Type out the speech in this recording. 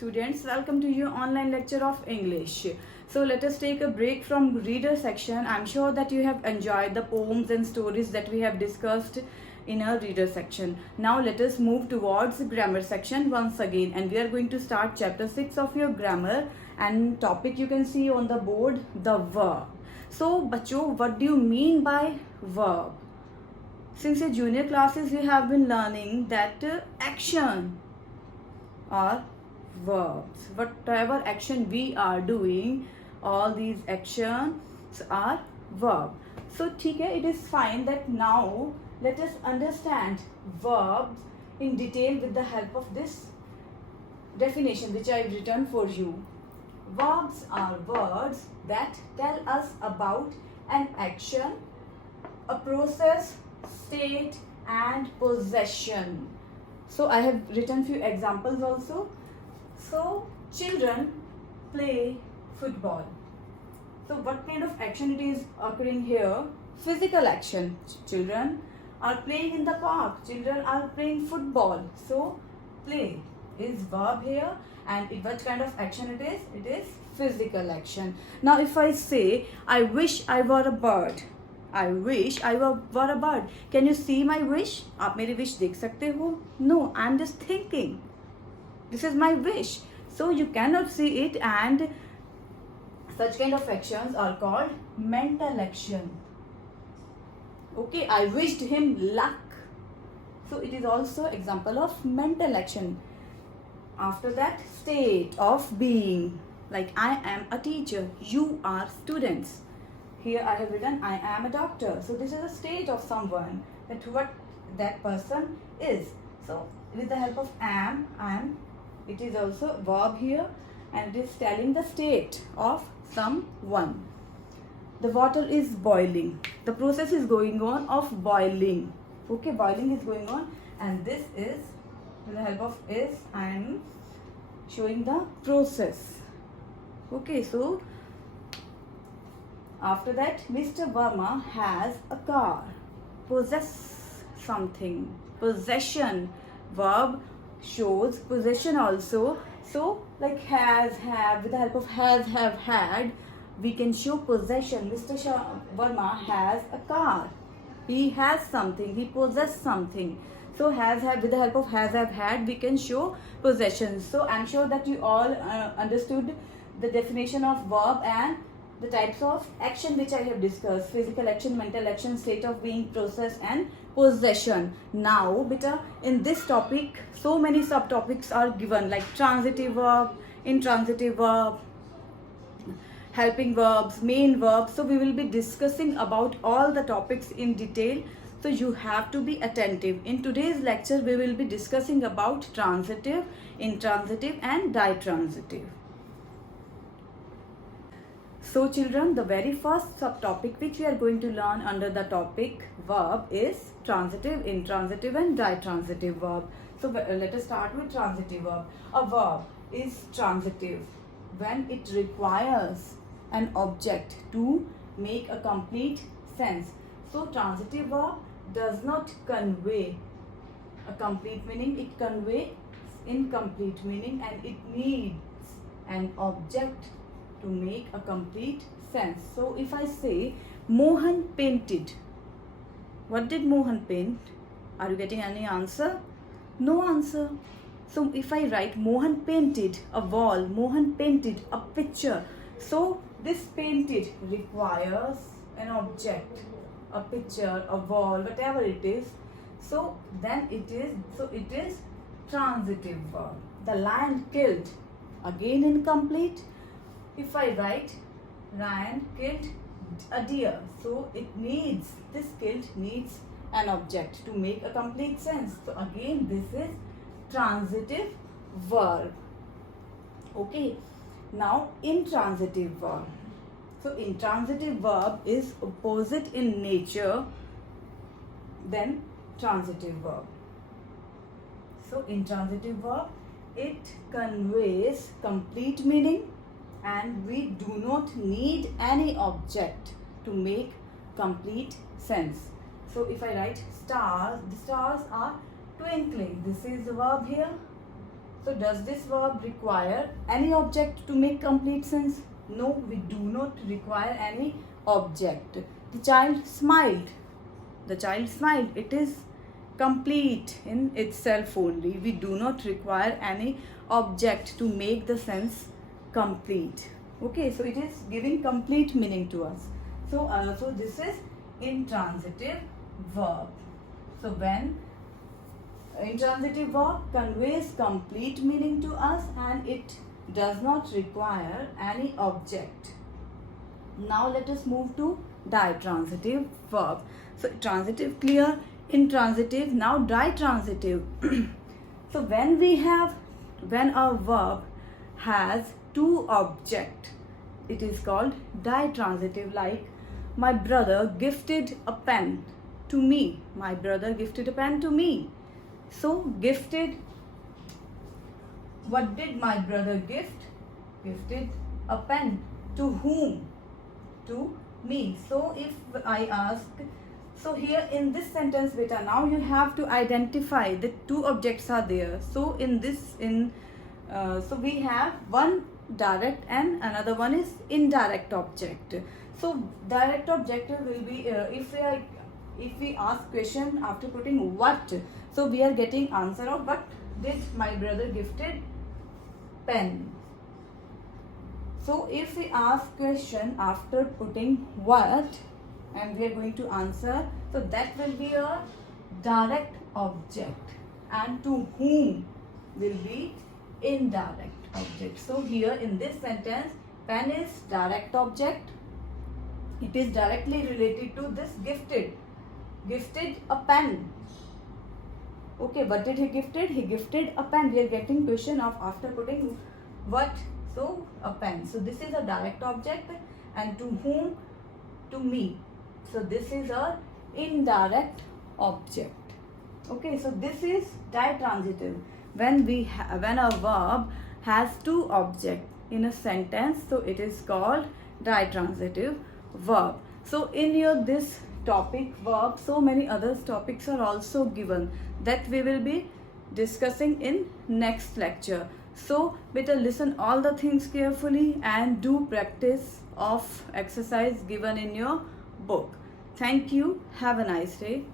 students, welcome to your online lecture of English. So let us take a break from reader section. I'm sure that you have enjoyed the poems and stories that we have discussed in our reader section. Now let us move towards grammar section once again, and we are going to start chapter 6 of your grammar, and topic you can see on the board, the verb. So बच्चों, what do you mean by verb? Since your junior classes you have been learning that action or verbs, whatever action we are doing, all these actions are verb. So ठीक है, it is fine that now let us understand verbs in detail with the help of this definition which I have written for you. Verbs are words that tell us about an action, a process, state and possession. So I have written few examples also. So children play football. So what kind of action it is occurring here? Physical action. Children are playing in the park. Children are playing football. So play is verb here, and what kind of action it is? It is physical action. Now if I say I wish I were a bird, I wish I were a bird. Can you see my wish? आप मेरी wish देख सकते हो? No, I'm just thinking. This is my wish. So you cannot see it, and such kind of actions are called mental action. Okay, I wished him luck. So it is also example of mental action. After that, state of being. Like I am a teacher, you are students. Here I have written I am a doctor. So this is a state of someone, that what that person is. So with the help of am, it is also verb here, and it is telling the state of someone. The water is boiling. The process is going on of boiling. Okay, boiling is going on, and this is with the help of is, I am showing the process. Okay, so after that, Mr. Verma has a car. Possess something. Possession. Verb shows possession also. So like has, have, with the help of has, have, had, we can show possession. Mr. Verma has a car. He has something. He possesses something. So has, have, with the help of has, have, had, we can show possession. So I'm sure that you all understood the definition of verb and the types of action which I have discussed: physical action, mental action, state of being, process and possession. Now beta, in this topic so many subtopics are given, like transitive verb, intransitive verb, helping verbs, main verbs. So we will be discussing about all the topics in detail, so you have to be attentive. In today's lecture we will be discussing about transitive, intransitive and ditransitive. So children, the very first subtopic which we are going to learn under the topic verb is transitive, intransitive and ditransitive verb. So let us start with transitive verb. A verb is transitive when it requires an object to make a complete sense. So transitive verb does not convey a complete meaning, it conveys incomplete meaning, and it needs an object to make a complete sense. So if I say Mohan painted, what did Mohan paint? Are you getting any answer? No answer. So if I write Mohan painted a wall, Mohan painted a picture, so this painted requires an object, a picture, a wall, whatever it is. So then it is transitive verb. The lion killed, again incomplete. If I write Ryan killed a deer, so it needs, this killed needs an object to make a complete sense. So again this is transitive verb. Okay, now intransitive verb. So intransitive verb is opposite in nature than transitive verb. So intransitive verb, it conveys complete meaning, and we do not need any object to make complete sense. So if I write stars, the stars are twinkling. This is the verb here. So does this verb require any object to make complete sense? No, we do not require any object. The child smiled. The child smiled. It is complete in itself only. We do not require any object to make the sense complete. Okay, so it is giving complete meaning to us. So this is intransitive verb. So when intransitive verb conveys complete meaning to us and it does not require any object. Now let us move to ditransitive verb. So transitive clear, intransitive, now ditransitive. So when a verb has two objects, it is called ditransitive. Like, my brother gifted a pen to me. My brother gifted a pen to me. So gifted, what did my brother gift? Gifted a pen. To whom? To me. So if I ask, so here in this sentence, beta, now you have to identify the two objects are there. So so we have one direct and another one is indirect object. So direct object will be if we ask question after putting what, so we are getting answer of what did my brother gifted pen. So if we ask question after putting what and we are going to answer, so that will be a direct object, and to whom will be indirect object. So here in this sentence, pen is direct object. It is directly related to this gifted. Gifted a pen. Okay, what did he gifted? He gifted a pen. We are getting question of after putting what? So a pen. So this is a direct object, and to whom? To me. So this is a indirect object. Okay, so this is ditransitive. When a verb has two objects in a sentence, so it is called ditransitive verb. So in this topic verb, so many other topics are also given that we will be discussing in next lecture. So better listen all the things carefully and do practice of exercise given in your book. Thank you. Have a nice day.